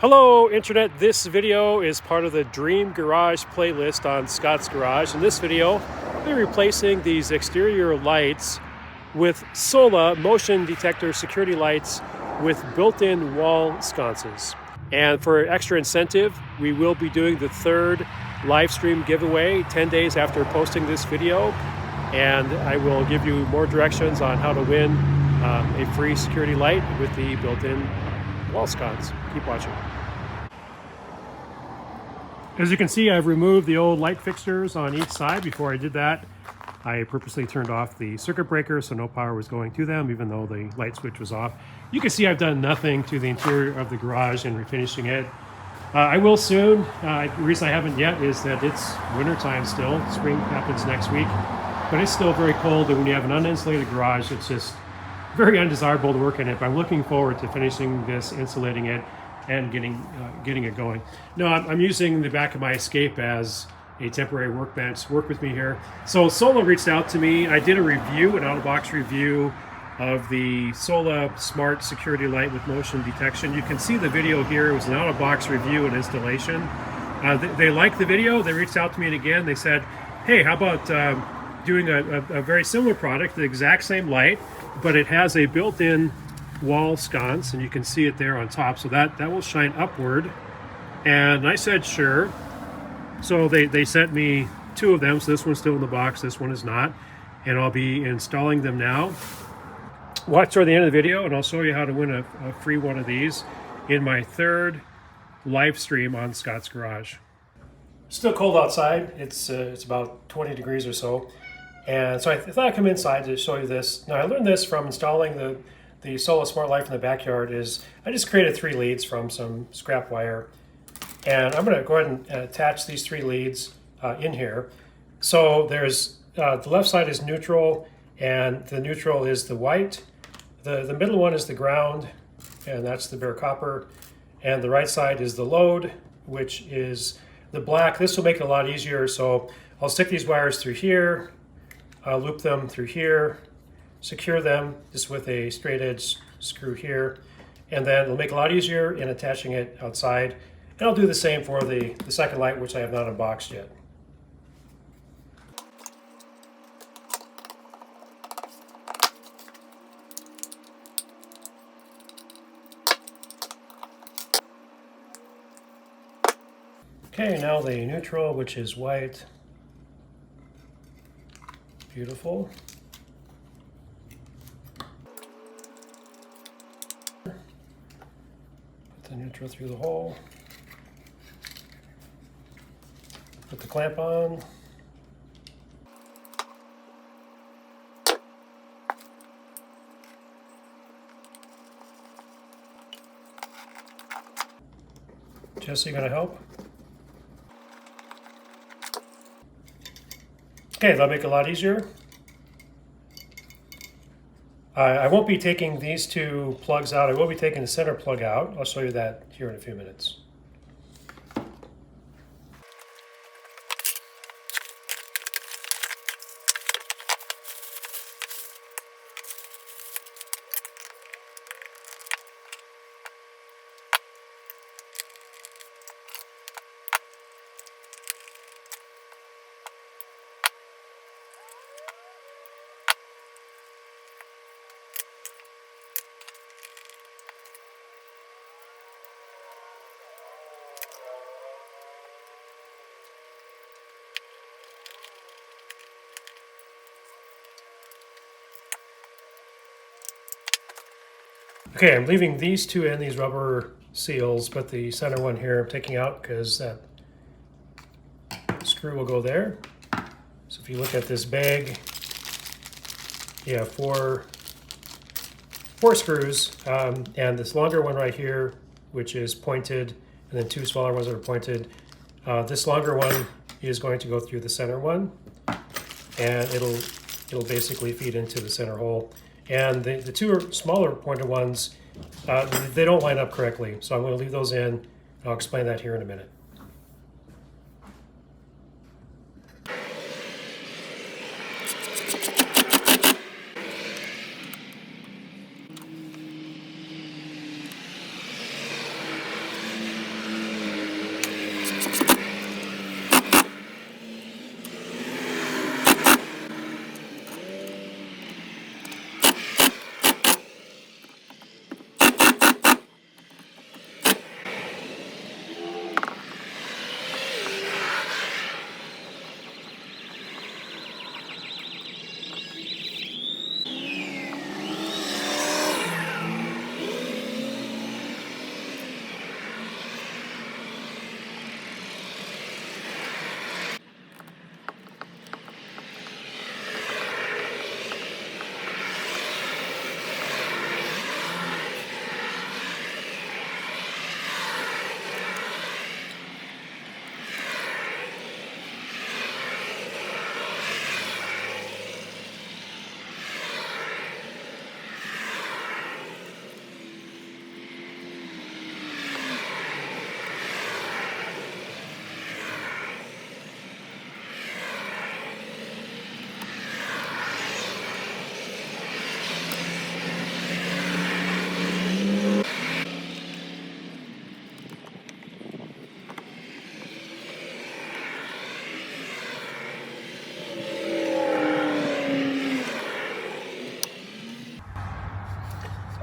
Hello Internet, this video is part of the Dream Garage playlist on Scott's Garage. In this video, we're replacing these exterior lights with Solla motion detector security lights with built-in wall sconces. And for extra incentive, we will be doing the third live stream giveaway 10 days after posting this video. And I will give you more directions on how to win a free security light with the built-in wall sconce. Keep watching. As you can see, I've removed the old light fixtures on each side. Before I did that, I purposely turned off the circuit breaker so no power was going to them, even though the light switch was off. You can see I've done nothing to the interior of the garage in refinishing it. I will soon. The reason I haven't yet is that it's wintertime still. Spring happens next week, but it's still very cold, and when you have an uninsulated garage, it's just very undesirable to work in it. But I'm looking forward to finishing this, insulating it, and getting it going. No, I'm using the back of my Escape as a temporary workbench. Work with me here. So Solla reached out to me. I did a review, an out-of-box review of the Solla Smart Security Light with motion detection. You can see the video here. It was an out-of-box review and installation. They liked the video. They reached out to me again. They said, hey, how about doing a very similar product, the exact same light, but it has a built-in wall sconce, and you can see it there on top, so that will shine upward. And I said sure. So they sent me two of them. So this one's still in the box, this one is not, and I'll be installing them now. Watch toward the end of the video and I'll show you how to win a free one of these in my third live stream on Scott's Garage. Still cold outside. It's about 20 degrees or so, and so I thought I'd come inside to show you this. Now, I learned this from installing the Solla Smart Light in the backyard. Is I just created 3 leads from some scrap wire, and I'm going to go ahead and attach these 3 leads in here. So there's the left side is neutral, and the neutral is the white. The middle one is the ground, and that's the bare copper, and the right side is the load, which is the black. This will make it a lot easier. So I'll stick these wires through here, loop them through here, secure them just with a straight edge screw here, and then it'll make it a lot easier in attaching it outside. And I'll do the same for the second light, which I have not unboxed yet. Okay, now the neutral, which is white. Beautiful. The neutral through the hole. Put the clamp on. Jesse, gonna help? Okay, that'll make it a lot easier. I won't be taking these 2 plugs out. I will be taking the center plug out. I'll show you that here in a few minutes. Okay, I'm leaving these 2 in, these rubber seals, but the center one here I'm taking out because that screw will go there. So if you look at this bag, you have 4 screws, and this longer one right here, which is pointed, and then 2 smaller ones that are pointed. This longer one is going to go through the center one, and it'll basically feed into the center hole. And the 2 smaller pointed ones, they don't line up correctly. So I'm going to leave those in. I'll explain that here in a minute.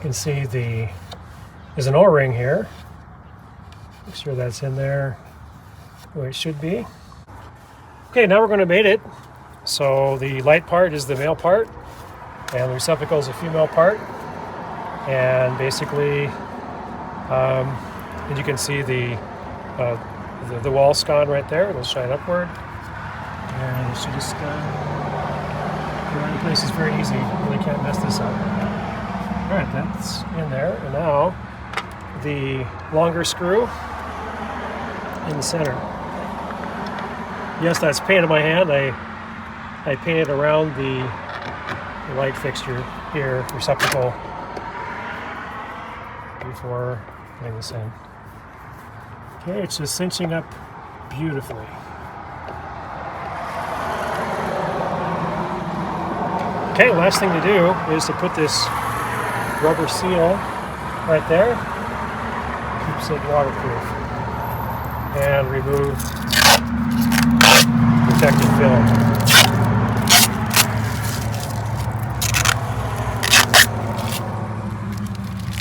can see there's an O-ring here. Make sure that's in there where it should be. Okay, now we're going to mate it. So the light part is the male part, and the receptacle is the female part. And basically, and you can see the wall scone right there. It'll shine upward, and it should just go in place. Is very easy. You really can't mess this up. All right, that's in there, and now the longer screw in the center. Yes, that's paint in my hand. I painted around the light fixture here, receptacle, before putting this in. Okay, it's just cinching up beautifully. Okay, last thing to do is to put this rubber seal right there. Keeps it waterproof. And remove protective film.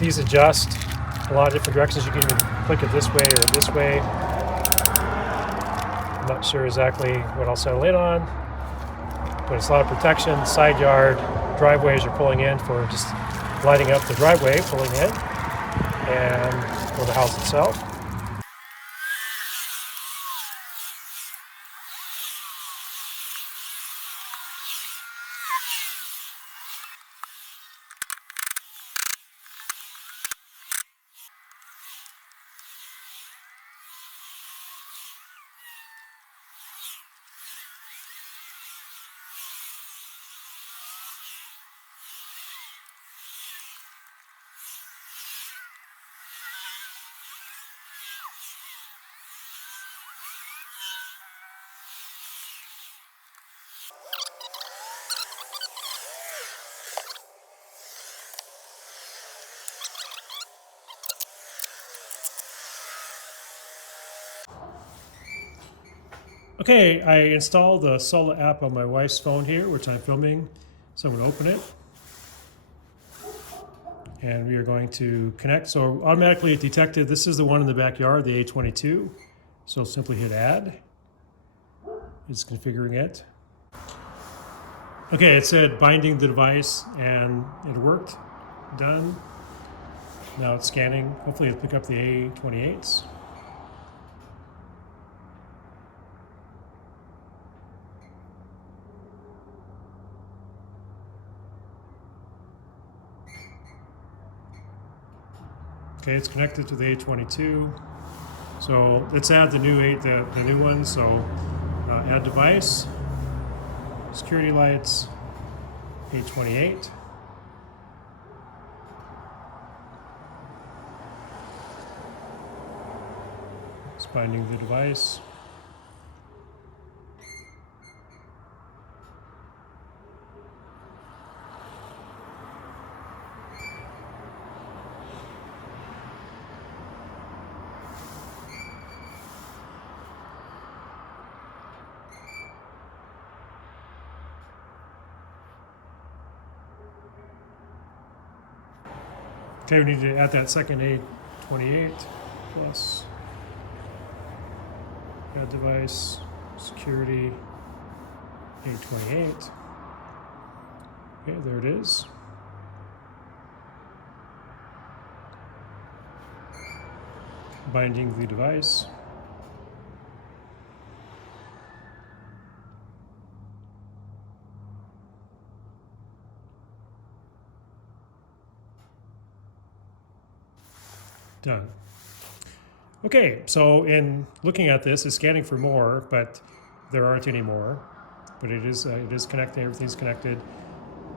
These adjust a lot of different directions. You can even click it this way or this way. I'm not sure exactly what I'll settle in on, but it's a lot of protection. Side yard, driveways you're pulling in for just lighting up the driveway, pulling in, and for the house itself. Okay, I installed the Solla app on my wife's phone here, which I'm filming. So I'm going to open it. And we are going to connect. So automatically it detected this is the one in the backyard, the A22. So simply hit add. It's configuring it. Okay, it said binding the device, and it worked. Done. Now it's scanning. Hopefully it'll pick up the A28s. Okay, it's connected to the A22. So let's add the new the new one. So add device, security lights, A28. It's binding the device. Okay, we need to add that second A28 plus add device, security, A28. Okay, there it is. Binding the device. Done. Okay, so in looking at this, it's scanning for more, but there aren't any more. But it is connecting. Everything's connected.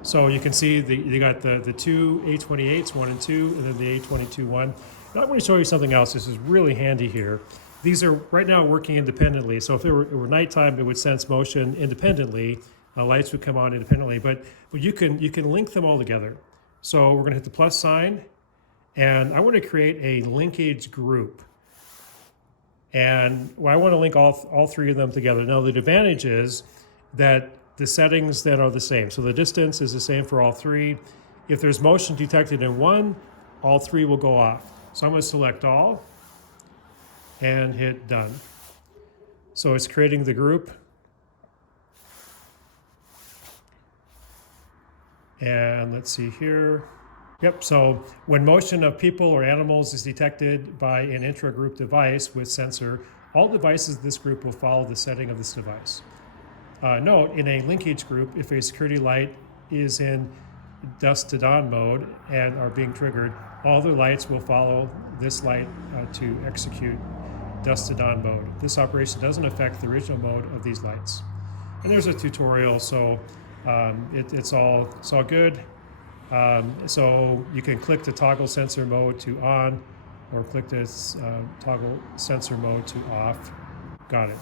So you can see you got the two A28s, 1 and 2, and then the A22 1. Now I'm going to show you something else. This is really handy here. These are right now working independently. So if it were nighttime, it would sense motion independently. Lights would come on independently, but you can link them all together. So we're going to hit the plus sign. And I want to create a linkage group. And I want to link all three of them together. Now, the advantage is that the settings then are the same. So the distance is the same for all three. If there's motion detected in one, all three will go off. So I'm going to select all and hit done. So it's creating the group. And let's see here. Yep, so when motion of people or animals is detected by an intra-group device with sensor, all devices of this group will follow the setting of this device. Note, in a linkage group, if a security light is in dusk to dawn mode and are being triggered, all the lights will follow this light to execute dusk to dawn mode. This operation doesn't affect the original mode of these lights. And there's a tutorial, so it's all good. So you can click the toggle sensor mode to on, or click this toggle sensor mode to off. Got it.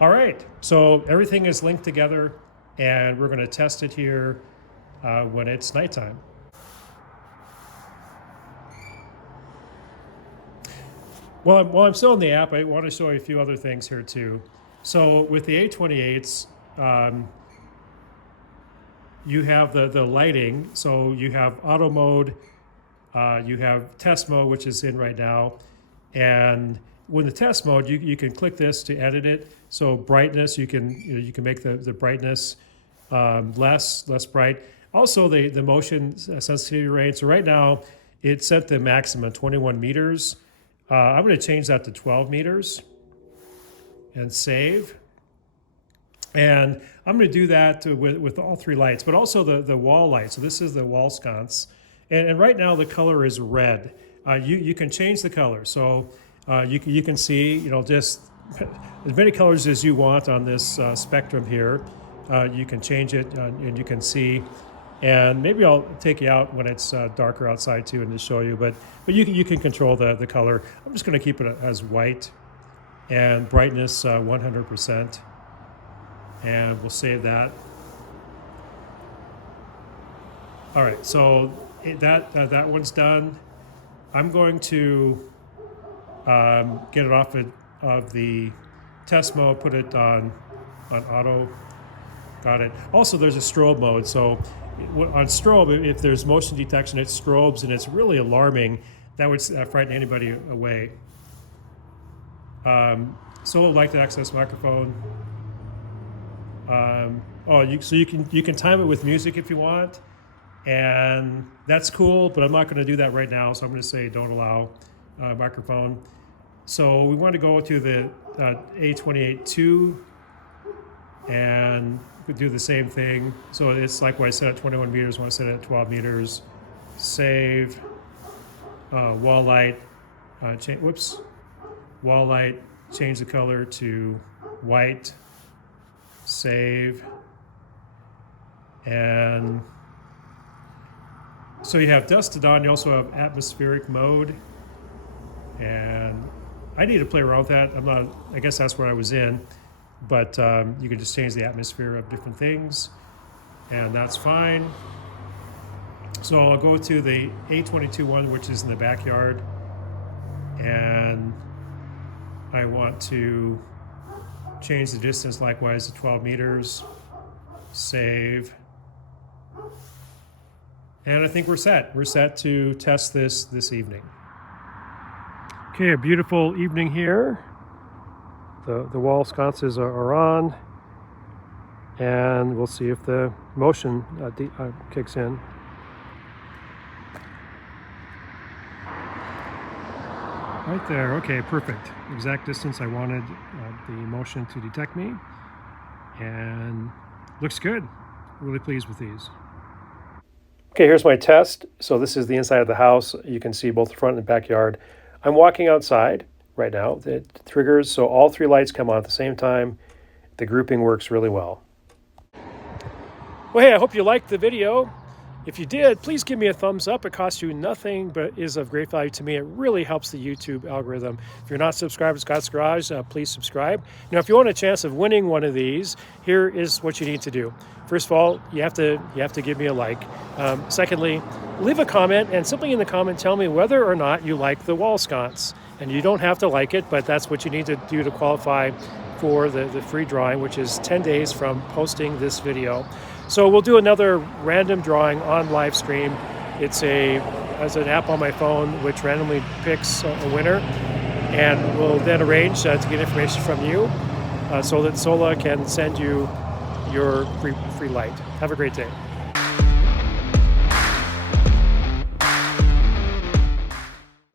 All right, so everything is linked together, and we're going to test it here when it's nighttime. While I'm still in the app, I want to show you a few other things here too. So with the A28s, you have the lighting. So you have auto mode, you have test mode, which is in right now. And when the test mode, you can click this to edit it. So brightness, you can make the brightness less bright. Also the motion sensitivity range. So right now it's set the maximum 21 meters. I'm going to change that to 12 meters and save. And I'm going to do that with all three lights, but also the wall light. So this is the wall sconce. And right now the color is red. You can change the color. So you can see, just as many colors as you want on this spectrum here. You can change it and you can see. And maybe I'll take you out when it's darker outside too and to show you. But you can control the color. I'm just going to keep it as white and brightness 100%. And we'll save that. All right, so that one's done. I'm going to get it off of the test mode, put it on auto. Got it. Also, there's a strobe mode. So on strobe, if there's motion detection, it strobes and it's really alarming. That would frighten anybody away. So light to access microphone. So you can time it with music if you want, and that's cool, but I'm not going to do that right now, so I'm going to say don't allow microphone. So we want to go to the A28-2 and do the same thing. So it's like what I set at 21 meters, want to set it at 12 meters. Save. Wall light. Wall light. Change the color to white. Save. And so you have dusk to dawn. You also have atmospheric mode, and I need to play around with that. I guess that's where I was in, but you can just change the atmosphere of different things, and that's fine. So I'll go to the A22 one, which is in the backyard, and I want to change the distance likewise to 12 meters, save. And I think we're set. We're set to test this evening. Okay, a beautiful evening here. The wall sconces are on, and we'll see if the motion kicks in. Right there, okay, perfect. Exact distance I wanted the motion to detect me, and looks good. Really pleased with these. Okay, here's my test. So this is the inside of the house. You can see both the front and the backyard. I'm walking outside right now. It triggers, so all three lights come on at the same time. The grouping works really well. Well, hey, I hope you liked the video. If you did, please give me a thumbs up. It costs you nothing, but is of great value to me. It really helps the YouTube algorithm. If you're not subscribed to Scott's Garage, please subscribe. Now, if you want a chance of winning one of these, here is what you need to do. First of all, you have to give me a like. Secondly, leave a comment, and simply in the comment tell me whether or not you like the wall sconce. And you don't have to like it, but that's what you need to do to qualify for the free drawing, which is 10 days from posting this video. So we'll do another random drawing on live stream. It's as an app on my phone which randomly picks a winner, and we'll then arrange to get information from you so that Solla can send you your free light. Have a great day.